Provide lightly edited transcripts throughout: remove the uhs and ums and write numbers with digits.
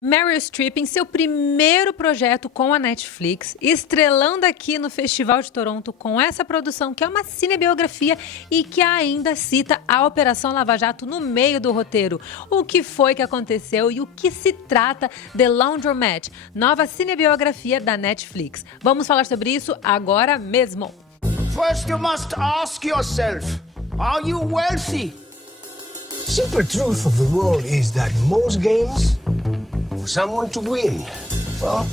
Meryl Streep em seu primeiro projeto com a Netflix, estrelando aqui no Festival de Toronto com essa produção que é uma cinebiografia e que ainda cita a Operação Lava Jato no meio do roteiro. O que foi que aconteceu e o que se trata The Laundromat, nova cinebiografia da Netflix. Vamos falar sobre isso agora mesmo. First you must ask yourself, are you wealthy? Simple truth of the world is that most games, for someone to win, well,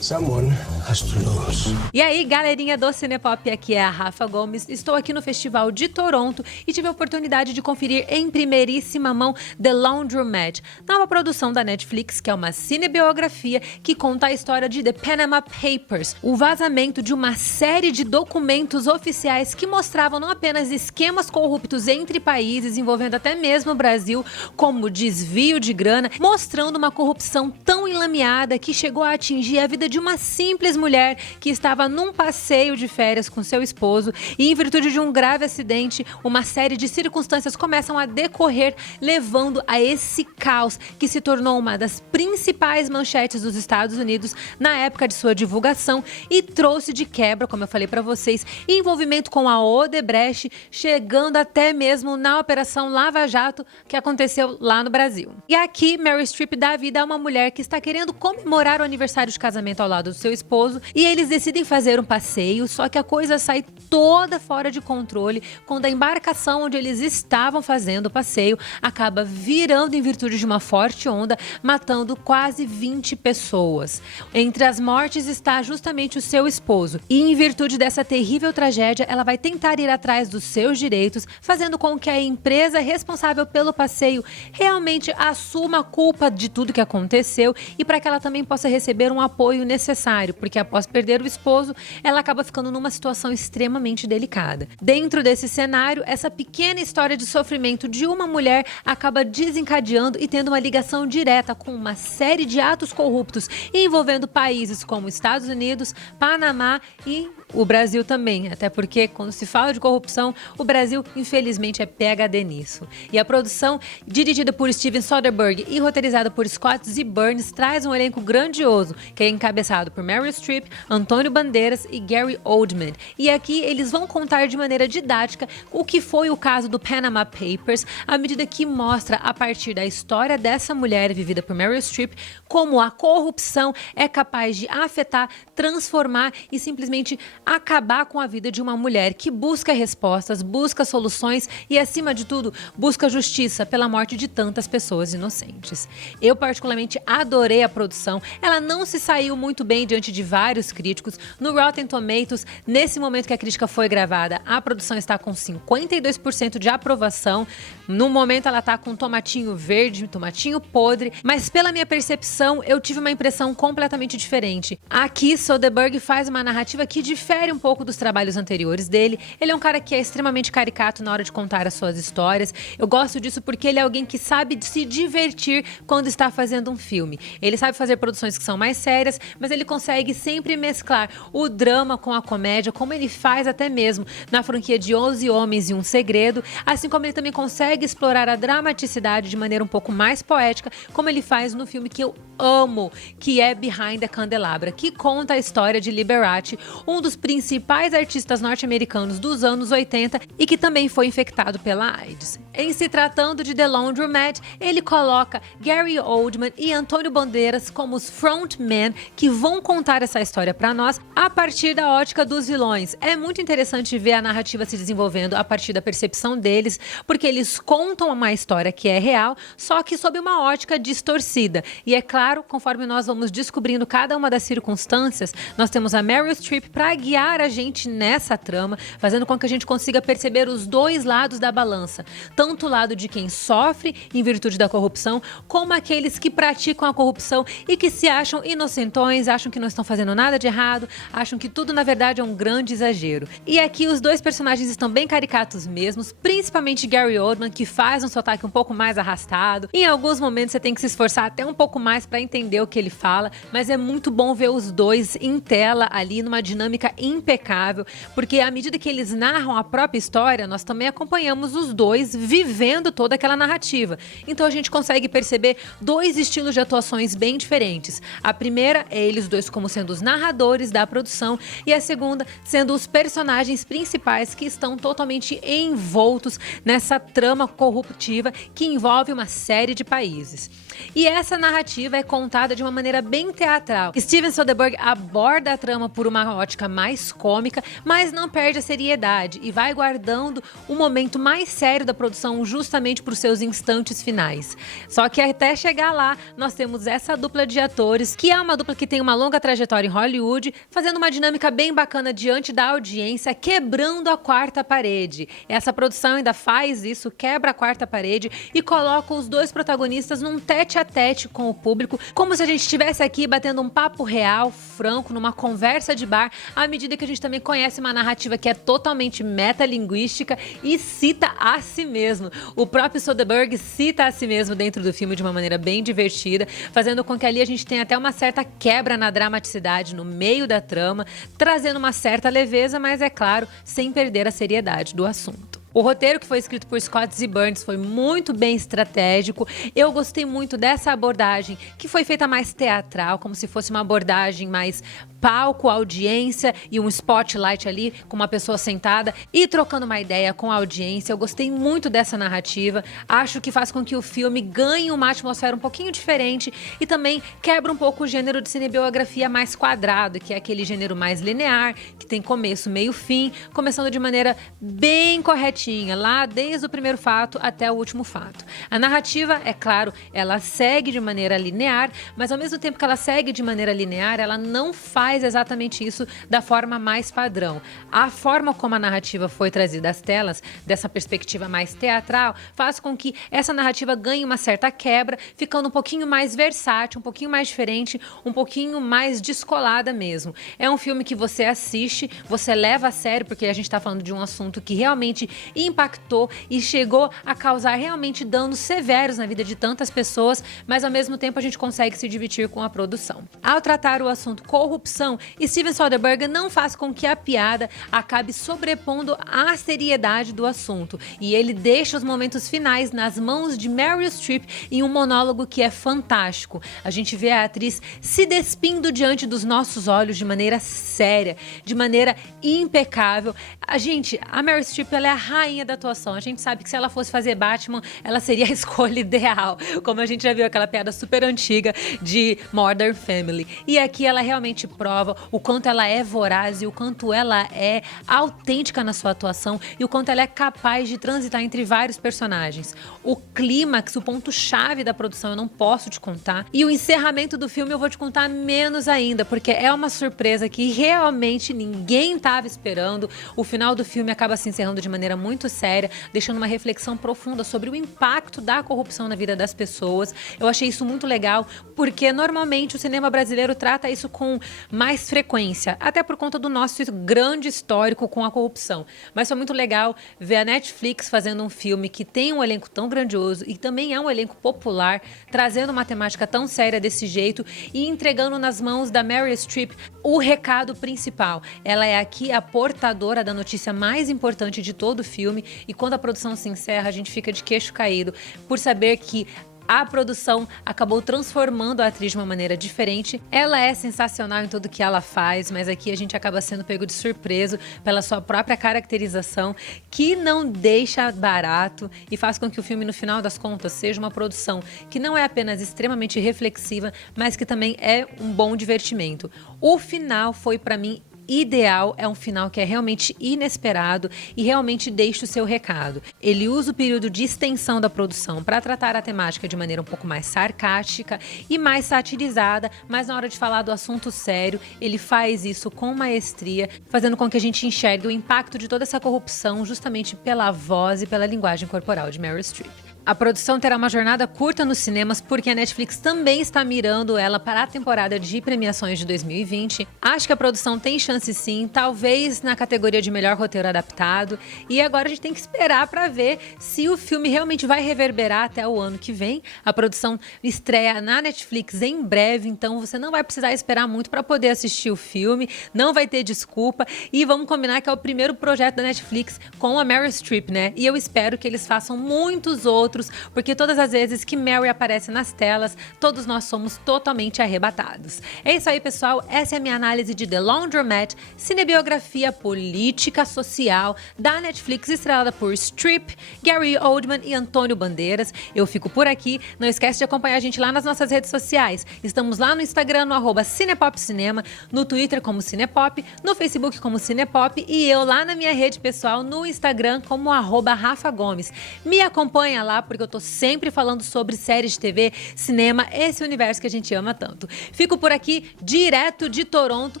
someone has to lose. E aí, galerinha do Cinepop, aqui é a Rafa Gomes. Estou aqui no Festival de Toronto e tive a oportunidade de conferir em primeiríssima mão The Laundromat, nova produção da Netflix, que é uma cinebiografia que conta a história de The Panama Papers, o vazamento de uma série de documentos oficiais que mostravam não apenas esquemas corruptos entre países, envolvendo até mesmo o Brasil, como desvio de grana, mostrando uma corrupção tão enlameada que chegou a atingir a vida de uma simples mulher que estava num passeio de férias com seu esposo e, em virtude de um grave acidente, uma série de circunstâncias começam a decorrer, levando a esse caos que se tornou uma das principais manchetes dos Estados Unidos na época de sua divulgação e trouxe de quebra, como eu falei para vocês, envolvimento com a Odebrecht, chegando até mesmo na Operação Lava Jato que aconteceu lá no Brasil. E aqui, Meryl Streep dá vida a uma mulher que está querendo comemorar o aniversário de casamento ao lado do seu esposo e eles decidem fazer um passeio, só que a coisa sai toda fora de controle quando a embarcação onde eles estavam fazendo o passeio acaba virando em virtude de uma forte onda, matando quase 20 pessoas. Entre as mortes está justamente o seu esposo e, em virtude dessa terrível tragédia, ela vai tentar ir atrás dos seus direitos, fazendo com que a empresa responsável pelo passeio realmente assuma a culpa de tudo que aconteceu e para que ela também possa receber um apoio necessário, porque após perder o esposo, ela acaba ficando numa situação extremamente delicada. Dentro desse cenário, essa pequena história de sofrimento de uma mulher acaba desencadeando e tendo uma ligação direta com uma série de atos corruptos envolvendo países como Estados Unidos, Panamá e o Brasil também, até porque quando se fala de corrupção, o Brasil infelizmente é PhD nisso. E a produção, dirigida por Steven Soderbergh e roteirizada por Scott Z. Burns, traz um elenco grandioso, que é encabeçado por Meryl Streep, Antônio Bandeiras e Gary Oldman. E aqui eles vão contar de maneira didática o que foi o caso do Panama Papers, à medida que mostra, a partir da história dessa mulher vivida por Meryl Streep, como a corrupção é capaz de afetar, transformar e simplesmente acabar com a vida de uma mulher que busca respostas, busca soluções e, acima de tudo, busca justiça pela morte de tantas pessoas inocentes. Eu particularmente adorei a produção, ela não se saiu muito bem diante de vários críticos. No Rotten Tomatoes, nesse momento que a crítica foi gravada, a produção está com 52% de aprovação. No momento ela está com tomatinho verde, tomatinho podre, mas pela minha percepção, eu tive uma impressão completamente diferente. Aqui, Soderbergh faz uma narrativa que difere um pouco dos trabalhos anteriores dele. Ele é um cara que é extremamente caricato na hora de contar as suas histórias. Eu gosto disso porque ele é alguém que sabe se divertir quando está fazendo um filme. Ele sabe fazer produções que são mais sérias, mas ele consegue sempre mesclar o drama com a comédia, como ele faz até mesmo na franquia de 11 Homens e um Segredo, assim como ele também consegue explorar a dramaticidade de maneira um pouco mais poética, como ele faz no filme que eu amo, que é Behind the Candelabra, que conta a história de Liberace, um dos principais artistas norte-americanos dos anos 80 e que também foi infectado pela AIDS. Em se tratando de The Laundromat, ele coloca Gary Oldman e Antônio Bandeiras como os frontmen que vão contar essa história para nós a partir da ótica dos vilões. É muito interessante ver a narrativa se desenvolvendo a partir da percepção deles, porque eles contam uma história que é real, só que sob uma ótica distorcida. E é claro, conforme nós vamos descobrindo cada uma das circunstâncias, nós temos a Meryl Streep para guiar a gente nessa trama, fazendo com que a gente consiga perceber os dois lados da balança, tanto o lado de quem sofre em virtude da corrupção, como aqueles que praticam a corrupção e que se acham inocentões, acham que não estão fazendo nada de errado, acham que tudo na verdade é um grande exagero. E aqui os dois personagens estão bem caricatos mesmos, principalmente Gary Oldman, que faz um sotaque um pouco mais arrastado. Em alguns momentos você tem que se esforçar até um pouco mais para entender o que ele fala, mas é muito bom ver os dois em tela ali numa dinâmica impecável, porque à medida que eles narram a própria história, nós também acompanhamos os dois vivendo toda aquela narrativa. Então a gente consegue perceber dois estilos de atuações bem diferentes. A primeira é eles dois como sendo os narradores da produção e a segunda sendo os personagens principais que estão totalmente envoltos nessa trama corruptiva que envolve uma série de países. E essa narrativa é contada de uma maneira bem teatral. Steven Soderbergh aborda a trama por uma ótica mais cômica, mas não perde a seriedade e vai guardando o momento mais sério da produção justamente para os seus instantes finais. Só que até chegar lá, nós temos essa dupla de atores, que é uma dupla que tem uma longa trajetória em Hollywood, fazendo uma dinâmica bem bacana diante da audiência, quebrando a quarta parede. Essa produção ainda faz isso, quebra a quarta parede e coloca os dois protagonistas num tete a tete com o público, como se a gente estivesse aqui batendo um papo real, franco, numa conversa de bar, à medida que a gente também conhece uma narrativa que é totalmente metalinguística e cita a si mesmo. O próprio Soderbergh cita a si mesmo dentro do filme de uma maneira bem divertida, fazendo com que ali a gente tenha até uma certa quebra na dramaticidade no meio da trama, trazendo uma certa leveza, mas é claro, sem perder a seriedade do assunto. O roteiro, que foi escrito por Scott Z. Burns, foi muito bem estratégico. Eu gostei muito dessa abordagem, que foi feita mais teatral, como se fosse uma abordagem mais palco, audiência e um spotlight ali, com uma pessoa sentada e trocando uma ideia com a audiência. Eu gostei muito dessa narrativa. Acho que faz com que o filme ganhe uma atmosfera um pouquinho diferente e também quebra um pouco o gênero de cinebiografia mais quadrado, que é aquele gênero mais linear, que tem começo, meio, fim, começando de maneira bem corretinha, lá desde o primeiro fato até o último fato. A narrativa, é claro, ela segue de maneira linear, mas ao mesmo tempo que ela segue de maneira linear, ela não faz exatamente isso da forma mais padrão. A forma como a narrativa foi trazida às telas, dessa perspectiva mais teatral, faz com que essa narrativa ganhe uma certa quebra, ficando um pouquinho mais versátil, um pouquinho mais diferente, um pouquinho mais descolada mesmo. É um filme que você assiste, você leva a sério, porque a gente está falando de um assunto que realmente impactou e chegou a causar realmente danos severos na vida de tantas pessoas, mas ao mesmo tempo a gente consegue se divertir com a produção. Ao tratar o assunto corrupção, Steven Soderbergh não faz com que a piada acabe sobrepondo a seriedade do assunto, e ele deixa os momentos finais nas mãos de Meryl Streep em um monólogo que é fantástico. A gente vê a atriz se despindo diante dos nossos olhos de maneira séria, de maneira impecável. A Meryl Streep, ela é a rainha da atuação. A gente sabe que se ela fosse fazer Batman, ela seria a escolha ideal, como a gente já viu aquela piada super antiga de Modern Family. E aqui ela realmente prova o quanto ela é voraz e o quanto ela é autêntica na sua atuação e o quanto ela é capaz de transitar entre vários personagens. O clímax, o ponto-chave da produção, eu não posso te contar. E o encerramento do filme eu vou te contar menos ainda, porque é uma surpresa que realmente ninguém estava esperando. O final do filme acaba se encerrando de maneira muito séria, deixando uma reflexão profunda sobre o impacto da corrupção na vida das pessoas. Eu achei isso muito legal, porque normalmente o cinema brasileiro trata isso com mais frequência, até por conta do nosso grande histórico com a corrupção. Mas foi muito legal ver a Netflix fazendo um filme que tem um elenco tão grandioso e também é um elenco popular, trazendo uma temática tão séria desse jeito e entregando nas mãos da Meryl Streep o recado principal. Ela é aqui a portadora da notícia mais importante de todo o filme, e quando a produção se encerra, a gente fica de queixo caído por saber que a produção acabou transformando a atriz de uma maneira diferente. Ela é sensacional em tudo que ela faz, mas aqui a gente acaba sendo pego de surpresa pela sua própria caracterização, que não deixa barato e faz com que o filme, no final das contas, seja uma produção que não é apenas extremamente reflexiva, mas que também é um bom divertimento. O final foi, para mim, ideal, é um final que é realmente inesperado e realmente deixa o seu recado. Ele usa o período de extensão da produção para tratar a temática de maneira um pouco mais sarcástica e mais satirizada, mas na hora de falar do assunto sério, ele faz isso com maestria, fazendo com que a gente enxergue o impacto de toda essa corrupção justamente pela voz e pela linguagem corporal de Meryl Streep. A produção terá uma jornada curta nos cinemas porque a Netflix também está mirando ela para a temporada de premiações de 2020. Acho que a produção tem chance sim, talvez na categoria de melhor roteiro adaptado. E agora a gente tem que esperar para ver se o filme realmente vai reverberar até o ano que vem. A produção estreia na Netflix em breve, então você não vai precisar esperar muito para poder assistir o filme, não vai ter desculpa. E vamos combinar que é o primeiro projeto da Netflix com a Meryl Streep, né? E eu espero que eles façam muitos outros, porque todas as vezes que Mary aparece nas telas, todos nós somos totalmente arrebatados. É isso aí, pessoal. Essa é a minha análise de The Laundromat, cinebiografia política social da Netflix, estrelada por Streep, Gary Oldman e Antônio Bandeiras. Eu fico por aqui. Não esquece de acompanhar a gente lá nas nossas redes sociais. Estamos lá no Instagram, no @cinepopcinema, no Twitter como Cinepop, no Facebook como Cinepop e eu lá na minha rede pessoal no Instagram como @Rafa Gomes. Me acompanha lá, porque eu tô sempre falando sobre séries de TV, cinema, esse universo que a gente ama tanto. Fico por aqui, direto de Toronto,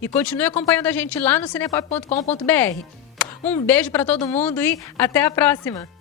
e continue acompanhando a gente lá no cinepop.com.br. Um beijo pra todo mundo e até a próxima!